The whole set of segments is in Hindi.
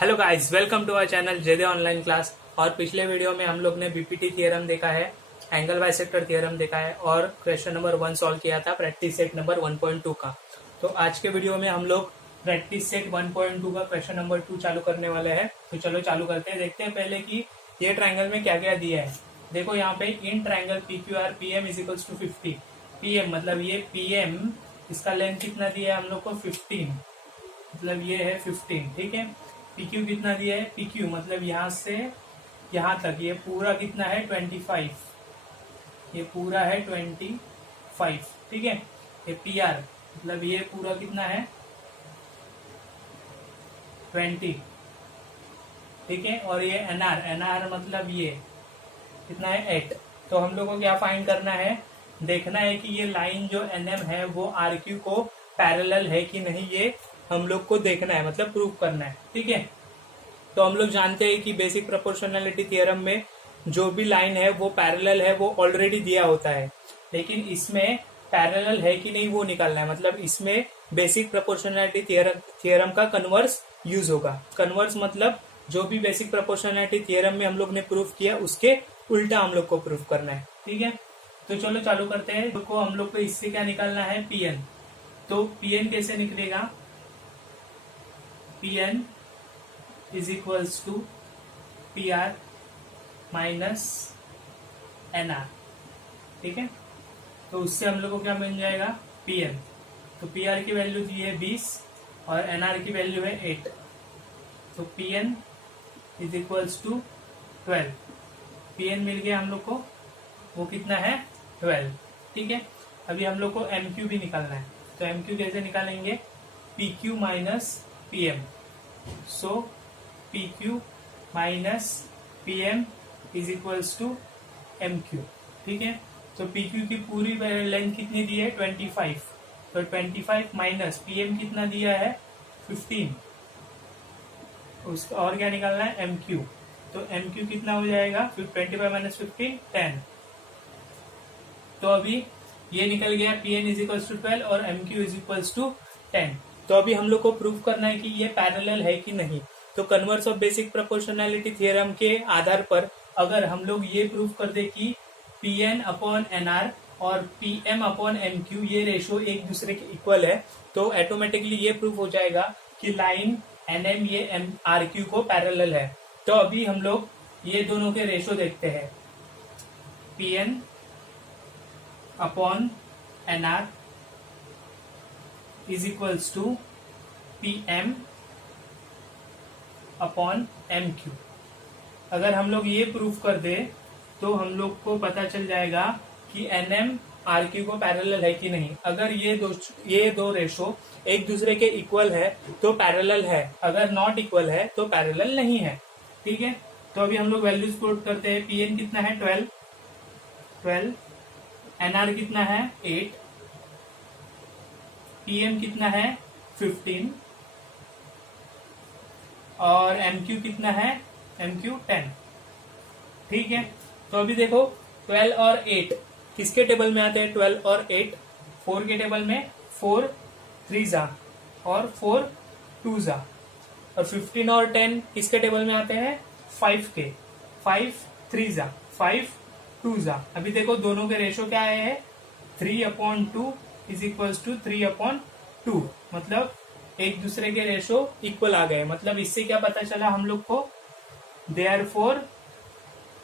Hello guys, welcome to our channel जेदे ऑनलाइन क्लास। और पिछले वीडियो में हम लोग ने बीपीटी थ्योरम देखा है, एंगल बाइसेक्टर थ्योरम देखा है और क्वेश्चन नंबर 1 सॉल्व किया था प्रैक्टिस सेट नंबर 1.2 का। तो आज के वीडियो में हम लोग प्रैक्टिस सेट 1.2 का क्वेश्चन नंबर 2 चालू करने वाले हैं। तो चलो चालू करते हैं। देखते हैं पहले कि ये ट्राइंगल में क्या क्या दिया है। देखो यहाँ पे in triangle PQR PM is equals to 50। PM मतलब ये PM, इसका लेंथ कितना दिया है हम लोग को 15, मतलब ये है 15। ठीक है। PQ कितना दिया है, PQ मतलब यहाँ से यहाँ तक ये पूरा कितना है 25, ये पूरा है 25। ठीक है। ये PR मतलब ये पूरा कितना है 20। ठीक है। और ये NR मतलब ये कितना है 8। तो हम लोग को क्या फाइंड करना है, देखना है कि ये लाइन जो NM है वो RQ को पैरेलल है कि नहीं, ये हम लोग को देखना है, मतलब प्रूव करना है। ठीक है। तो हम लोग जानते हैं कि बेसिक प्रोपोर्शनैलिटी थ्योरम में जो भी लाइन है वो पैरेलल है, वो ऑलरेडी दिया होता है। लेकिन इसमें पैरेलल है कि नहीं वो निकालना है, मतलब इसमें बेसिक प्रोपोर्शनैलिटी थ्योरम का कन्वर्स यूज होगा। कन्वर्स मतलब जो भी बेसिक प्रोपोर्शनैलिटी थ्योरम में हम लोग ने प्रूफ किया उसके उल्टा हम लोग को प्रूफ करना है। ठीक है। तो चलो चालू करते हैं। तो हम लोग को इससे क्या निकालना है, PN। तो PN कैसे निकलेगा, PN is equals to PR minus NR। ठीक है। तो उससे हम लोग को क्या मिल जाएगा, PN। तो PR की वैल्यू दी है 20 और NR की वैल्यू है 8। तो PN is equals to 12। PN मिल गया हम लोग को, वो कितना है 12। ठीक है। अभी हम लोग को MQ भी निकालना है। तो MQ कैसे निकालेंगे, PQ minus PM। So PQ minus PM is equals to MQ। ठीक है। तो PQ की पूरी लेंथ कितनी दी है 25। तो 25 माइनस PM कितना दिया है 15। उसका और क्या निकालना है, MQ। तो MQ कितना हो जाएगा, 25 माइनस 15 10। तो अभी ये निकल गया PN इज इक्वल्स टू 12 और MQ इज इक्वल्स टू 10। तो अभी हम लोग को प्रूव करना है कि ये पैरेलल है कि नहीं। तो converse of basic proportionality theorem के आधार पर अगर हम लोग ये प्रूव कर दे कि PN अपॉन NR और PM अपॉन MQ ये रेशो एक दूसरे के इक्वल है, तो ऑटोमेटिकली ये प्रूव हो जाएगा कि लाइन NM ये RQ को पैरेलल है। तो अभी हम लोग ये दोनों के रेशो देखते हैं, PN upon NR is equals to PM upon MQ। अगर हम लोग ये प्रूफ कर दे तो हम लोग को पता चल जाएगा कि NM RQ को पैरेलल है कि नहीं। अगर ये दो रेशो एक दूसरे के इक्वल है तो पैरेलल है, अगर नॉट इक्वल है तो पैरेलल नहीं है। ठीक है। तो अभी हम लोग वैल्यूज पुट करते हैं। PN कितना है 12, NR कितना है 8, PM कितना है 15 और MQ कितना है, MQ 10। ठीक है। तो अभी देखो 12 और 8 किसके टेबल में आते हैं, 12 और 8 4 के टेबल में, 4 3 जा और 4 2 जा। और 15 और 10 किसके टेबल में आते हैं, 5 के, 5 3 जा 5 2 जा। अभी देखो दोनों के रेशो क्या आए हैं, 3/2 इज इक्वल्स टू 3/2, मतलब एक दूसरे के रेशो इक्वल आ गए। मतलब इससे क्या पता चला हम लोग को, therefore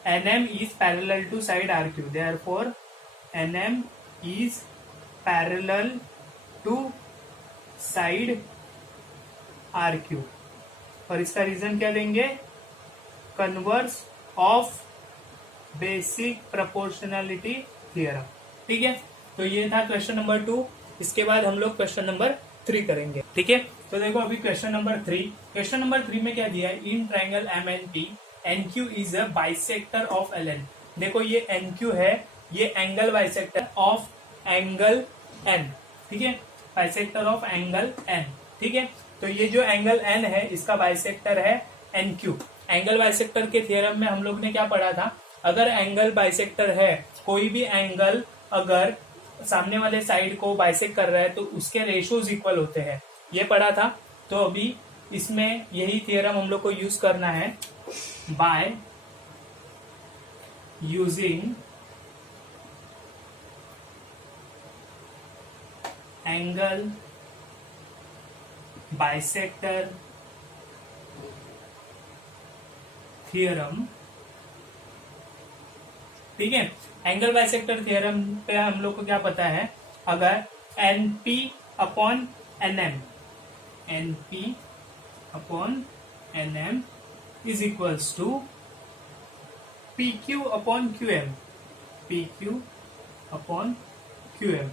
NM is parallel to side RQ। Therefore NM is parallel to side RQ। और इसका रीजन क्या देंगे, converse of basic proportionality theorem. ठीक है। तो ये था क्वेश्चन नंबर 2। इसके बाद हम लोग क्वेश्चन नंबर 3 करेंगे। ठीक है। तो देखो अभी क्वेश्चन नंबर 3। क्वेश्चन नंबर 3 में क्या दिया है, in triangle MNP NQ is a bisector of LN। देखो ये NQ है, ये angle bisector of angle N। ठीक है। Bisector of angle N। ठीक है। तो ये जो एंगल N है इसका बाइसेक्टर है NQ। एंगल बाइसेक्टर के थ्योरम में हम लोग ने क्या पढ़ा था, अगर एंगल बाइसेक्टर है, कोई भी एंगल अगर सामने वाले साइड को बाइसेक्ट कर रहा है तो उसके रेशोज इक्वल होते हैं, ये पढ़ा था। तो अभी इसमें यही थियरम हम लोग को यूज करना है by using angle bisector theorem. ठीक है, एंगल बाइसेक्टर थियरम पे हम लोग को क्या पता है, अगर NP upon NM, NP upon NM is equals to P Q upon Q M, P Q upon Q M.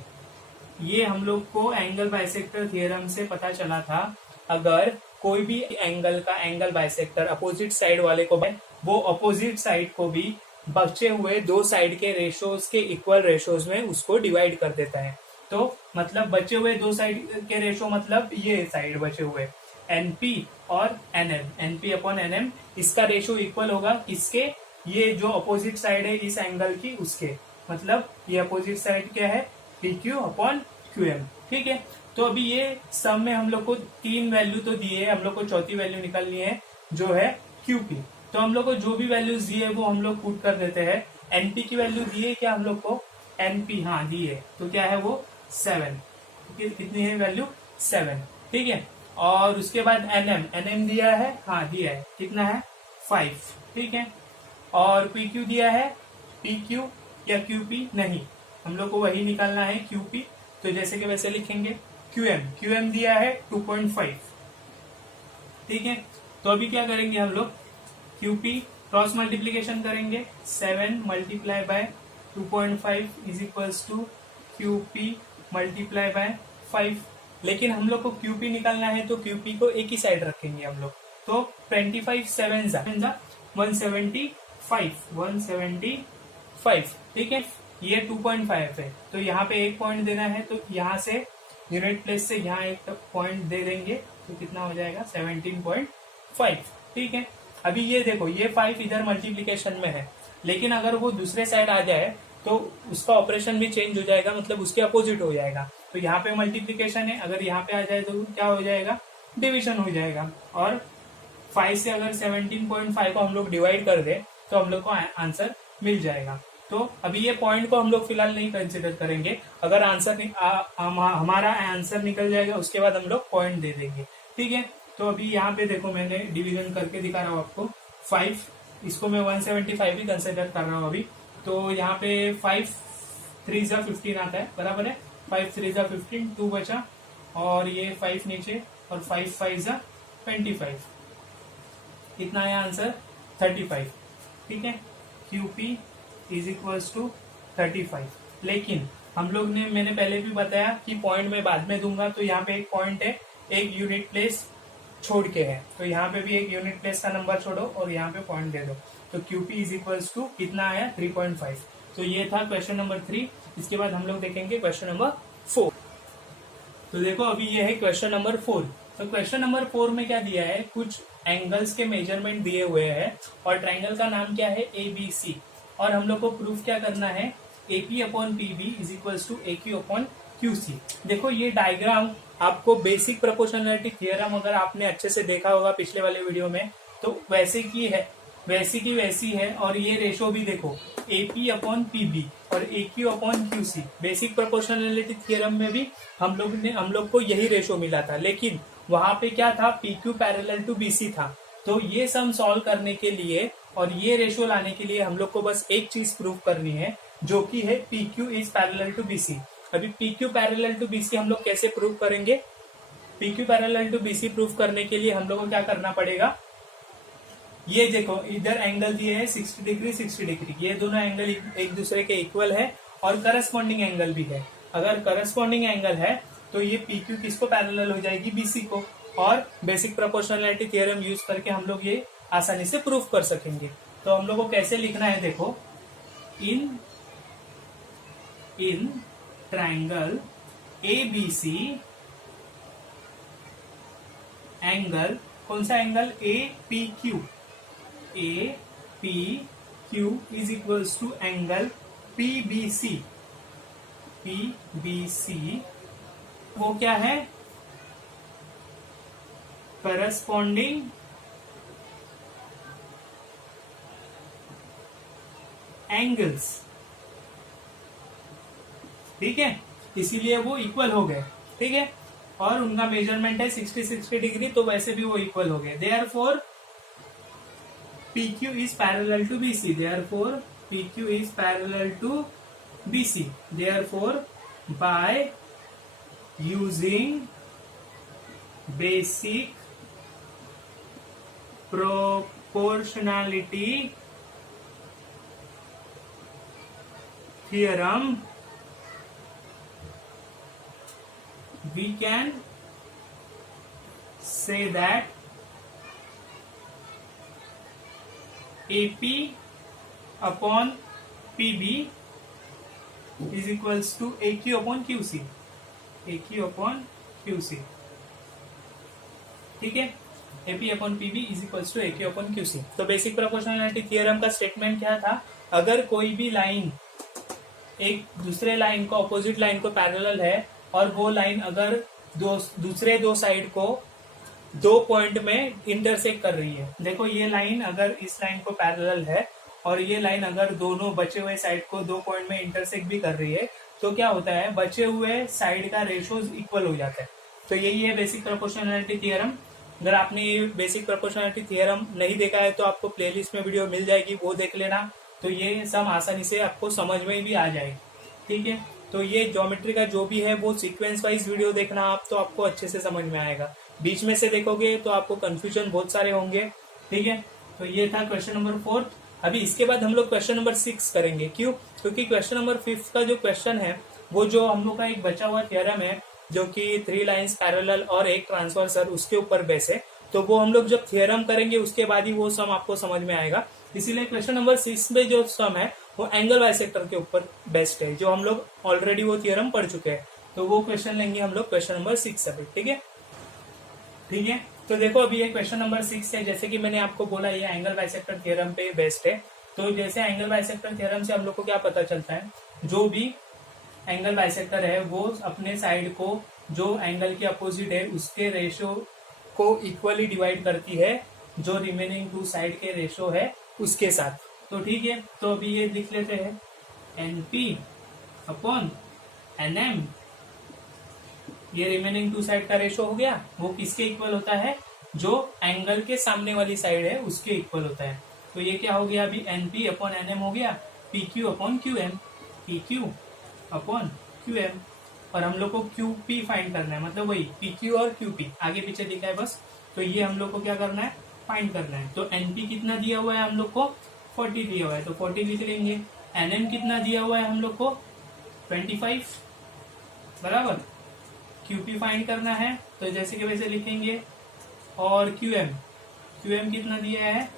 ये हम लोग को एंगल बाइसेक्टर थियरम से पता चला था। अगर कोई भी एंगल का एंगल बाइसेक्टर अपोजिट साइड वाले को वो अपोजिट साइड को भी बचे हुए दो साइड के रेशोज के इक्वल रेशोज में उसको डिवाइड कर देता है। तो मतलब बचे हुए दो साइड के रेशो मतलब ये साइड बचे हुए एनपी और एनएम, एनपी अपॉन एनएम, इसका रेशो इक्वल होगा किसके, ये जो अपोजिट साइड है इस एंगल की उसके, मतलब ये अपोजिट साइड क्या है, P Q upon Q M. ठीक है, तो अभी ये सम में हम लोग को तीन वैल्यू तो दी है, हम लोग को चौथी वैल्यू निकालनी है जो है क्यूपी। तो हम लोग को जो भी वैल्यूज दी है वो हम लोग पुट कर देते हैं। एनपी की वैल्यू दी है क्या हम लोग को, एनपी हाँ दी है, तो क्या है वो 7, कितनी है वैल्यू 7। ठीक है, और उसके बाद एनएम, एनएम दिया है, हाँ दिया है, कितना है 5। ठीक है, और पी क्यू दिया है, पी क्यू या क्यूपी नहीं, हम लोग को वही निकालना है क्यूपी, तो जैसे कि वैसे लिखेंगे। क्यूएम, क्यूएम दिया है 2.5। ठीक है, तो अभी क्या करेंगे हम लोग, क्यूपी क्रॉस मल्टीप्लीकेशन करेंगे, 7 multiply by 2.5 is equals to QP multiply by 5। लेकिन हम लोग को क्यूपी निकालना है तो क्यूपी को एक ही साइड रखेंगे हम लोग, तो 25 7 175। ठीक है, ये 2.5 है, तो यहाँ पे एक पॉइंट देना है, तो यहाँ से यूनिट प्लेस से यहाँ एक पॉइंट दे देंगे, तो कितना हो जाएगा 17.5। ठीक है, अभी ये देखो ये 5 इधर मल्टीप्लीकेशन में है, लेकिन अगर वो दूसरे साइड आ जाए तो उसका ऑपरेशन भी चेंज हो जाएगा, मतलब उसके अपोजिट हो जाएगा। तो यहाँ पे मल्टीप्लीकेशन है, अगर यहाँ पे आ जाए तो क्या हो जाएगा, डिविजन हो जाएगा। और 5 से अगर 17.5 को हम लोग डिवाइड कर दे तो हम लोग को आंसर मिल जाएगा। तो अभी ये पॉइंट को हम लोग फिलहाल नहीं कंसिडर करेंगे, अगर आंसर हमारा आंसर निकल जाएगा उसके बाद हम लोग पॉइंट दे देंगे। ठीक है, तो अभी यहाँ पे देखो मैंने डिवीजन करके दिखा रहा हूँ आपको, 5 इसको मैं 175 ही कंसिडर कर रहा हूँ अभी। तो यहाँ पे 5 3 जा 15 आता है, बराबर है, 5 3 जा 15, 2 बचा, और ये 5 नीचे, और 5 5 जा 25, कितना है आंसर 35। ठीक है, क्यूपी इज इक्वल्स टू 35। लेकिन हम लोग ने, मैंने पहले भी बताया कि पॉइंट में बाद में दूंगा, तो यहाँ पे एक पॉइंट है, एक यूनिट प्लेस छोड़ के है, तो यहाँ पे भी एक यूनिट प्लेस का नंबर छोड़ो और यहाँ पे पॉइंट दे दो, तो क्यूपी इज इक्वल्स टू कितना आया 3.5। तो ये था क्वेश्चन नंबर 3। इसके बाद हम लोग देखेंगे क्वेश्चन नंबर 4। तो देखो अभी ये है क्वेश्चन नंबर 4। तो क्वेश्चन नंबर 4 में क्या दिया है, कुछ एंगल्स के मेजरमेंट दिए हुए हैं और ट्राइंगल का नाम क्या है ABC, और हम लोग को प्रूफ क्या करना है, AP upon PB is equals to AQ upon QC। देखो ये डायग्राम आपको बेसिक प्रोपोर्शनलिटी थियरम अगर आपने अच्छे से देखा होगा पिछले वाले वीडियो में, तो वैसे की है, वैसी की वैसी है। और ये रेशो भी देखो AP अपॉन PB और AQ upon QC, basic proportionality theorem में भी हम लोग को यही रेशो मिला था, लेकिन वहां पे क्या था, PQ पैरेलल टू BC था। तो ये सम सॉल्व करने के लिए और ये रेशो लाने के लिए हम लोग को बस एक चीज प्रूव करनी है, जो कि है PQ is parallel to BC। अभी PQ पैरेलल टू BC हम लोग कैसे प्रूव करेंगे, PQ parallel to BC prove करने के लिए हम लोग को क्या करना पड़ेगा, ये देखो इधर एंगल दिए है 60 डिग्री 60 डिग्री, ये दोनों एंगल एक दूसरे के इक्वल है और करस्पॉन्डिंग एंगल भी है। अगर करस्पॉन्डिंग एंगल है तो ये PQ किसको पैरेलल हो जाएगी, BC को, और बेसिक प्रोपोर्शनलिटी थ्योरम यूज करके हम लोग ये आसानी से प्रूफ कर सकेंगे। तो हम लोग को कैसे लिखना है, देखो इन ट्राइंगल ABC एंगल, कौन सा angle, APQ is equals to angle PBC। वो क्या है, करस्पॉन्डिंग एंगल्स, ठीक है, इसीलिए वो इक्वल हो गए, ठीक है, और उनका मेजरमेंट है 60 डिग्री, तो वैसे भी वो इक्वल हो गए। Therefore PQ is parallel to BC, therefore PQ is parallel to BC, therefore by using basic proportionality theorem we can say that AP upon PB is equals to AQ upon QC, AQ upon QC, ठीक है, AP upon PB is equals to AQ upon QC। तो बेसिक प्रोपोर्शनलिटी थ्योरम का स्टेटमेंट क्या था, अगर कोई भी लाइन एक दूसरे लाइन को, अपोजिट लाइन को पैरेलल है और वो लाइन अगर दूसरे दो साइड को दो पॉइंट में इंटरसेक्ट कर रही है, देखो ये लाइन अगर इस लाइन को पैरेलल है और ये लाइन अगर दोनों बचे हुए साइड को दो पॉइंट में इंटरसेक्ट भी कर रही है, तो क्या होता है, बचे हुए साइड का रेशियोज इक्वल हो जाता है। तो यही है बेसिक प्रोपोर्शनलिटी थ्योरम। अगर आपने ये बेसिक प्रोपोर्शनलिटी थ्योरम नहीं देखा है तो आपको प्लेलिस्ट में वीडियो मिल जाएगी, वो देख लेना, तो ये सब आसानी से आपको समझ में भी आ जाएगी, ठीक है। तो ये ज्योमेट्री का जो भी है वो सीक्वेंस वाइज वीडियो देखना आप, तो आपको अच्छे से समझ में आएगा। बीच में से देखोगे तो आपको कंफ्यूजन बहुत सारे होंगे, ठीक है। तो ये था क्वेश्चन नंबर 4। अभी इसके बाद हम लोग क्वेश्चन नंबर 6 करेंगे। क्यों? क्योंकि क्वेश्चन नंबर 5 का जो क्वेश्चन है वो जो हम लोग का एक बचा हुआ थ्योरम है जो कि 3 लाइन्स पैरेलल और एक ट्रांसवर्सर, उसके ऊपर बेस है। तो वो हम लोग जब थ्योरम करेंगे उसके बाद ही वो सम आपको समझ में आएगा। इसीलिए क्वेश्चन नंबर 6 में जो सम है वो एंगल बाइसेक्टर के ऊपर बेस्ड है, जो हम लोग ऑलरेडी वो थ्योरम पढ़ चुके हैं। तो वो क्वेश्चन लेंगे हम लोग क्वेश्चन नंबर 6 अभी, ठीक है। ठीक है, तो देखो अभी ये क्वेश्चन नंबर 6 है। जैसे कि मैंने आपको बोला ये एंगल बाइसेक्टर थ्योरम पे बेस्ड है। तो जैसे एंगल बाइसेक्टर थ्योरम से हम लोग को क्या पता चलता है, जो भी एंगल बाइसेक्टर है वो अपने साइड को जो एंगल के अपोजिट है उसके रेशियो को इक्वली डिवाइड करती है जो रिमेनिंग 2 साइड के रेशियो है उसके साथ। तो ठीक है, तो अभी ये लिख लेते हैं NP अपॉन NM, ये रिमेनिंग 2 साइड का रेशियो हो गया। वो किसके इक्वल होता है, जो एंगल के सामने वाली साइड है उसके इक्वल होता है। तो ये क्या हो गया अभी, NP अपॉन NM हो गया PQ upon QM, PQ upon QM। और हम लोग को QP फाइंड करना है, मतलब वही PQ और QP आगे पीछे दिखा है बस। तो ये हम लोग को क्या करना है, फाइंड करना है। तो NP कितना दिया हुआ है हम लोग को, 40 दिया हुआ है, तो 40 लिख लेंगे। NM कितना दिया हुआ है हम लोग को, 25 बराबर। QP फाइंड करना है तो जैसे कि वैसे लिखेंगे। और QM कितना दिया है,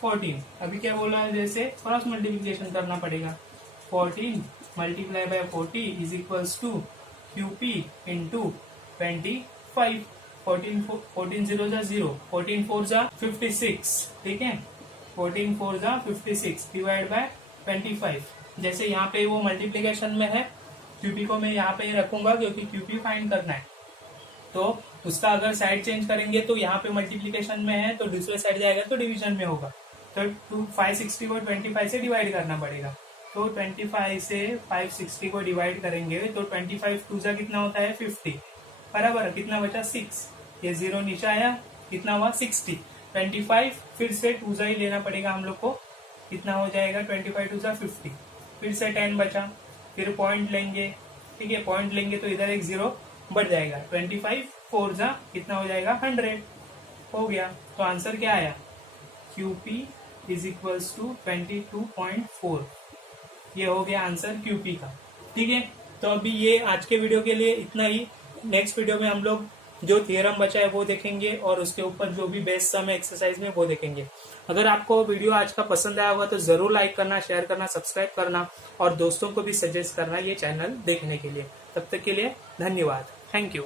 14। अभी क्या बोला है, जैसे क्रॉस मल्टीप्लीकेशन करना पड़ेगा। 14 multiply by 40 is equals to QP into 25। 14 0 जा 0, 14 4 जा 56, ठीक है। 14 4 जा 56 डिवाइड बाय 25। जैसे यहाँ पे वो मल्टीप्लीकेशन में है, QP को मैं यहाँ पे रखूंगा क्योंकि QP फाइंड करना है। तो उसका अगर साइड चेंज करेंगे तो यहाँ पे मल्टीप्लीकेशन में है तो दूसरे साइड जाएगा तो डिवीजन में होगा। तो 560 को 25 से डिवाइड करना पड़ेगा। तो 25 से 560 को डिवाइड करेंगे तो 25 2 जा कितना होता है, 50 बराबर। कितना बचा, 6। ये 0 नीचे आया, कितना हुआ, 60। 25 फिर से 2 जा ही लेना पड़ेगा हम लोग को, कितना हो जाएगा, 25 2 जा 50। फिर से 10 बचा, फिर पॉइंट लेंगे, ठीक है। पॉइंट लेंगे तो इधर एक 0 बढ़ जाएगा। 25 4 जा कितना हो जाएगा, 100 हो गया। तो आंसर क्या आया, QP इज इक्वल्स टू 22.4। ये हो गया आंसर QP का, ठीक है। तो अभी ये आज के वीडियो के लिए इतना ही। नेक्स्ट वीडियो में हम लोग जो थियरम बचा है वो देखेंगे और उसके ऊपर जो भी बेस्ट सम है एक्सरसाइज में वो देखेंगे। अगर आपको वीडियो आज का पसंद आया होगा तो जरूर लाइक करना, शेयर करना, सब्सक्राइब करना और दोस्तों को भी सजेस्ट करना ये चैनल देखने के लिए। तब तक के लिए धन्यवाद, थैंक यू।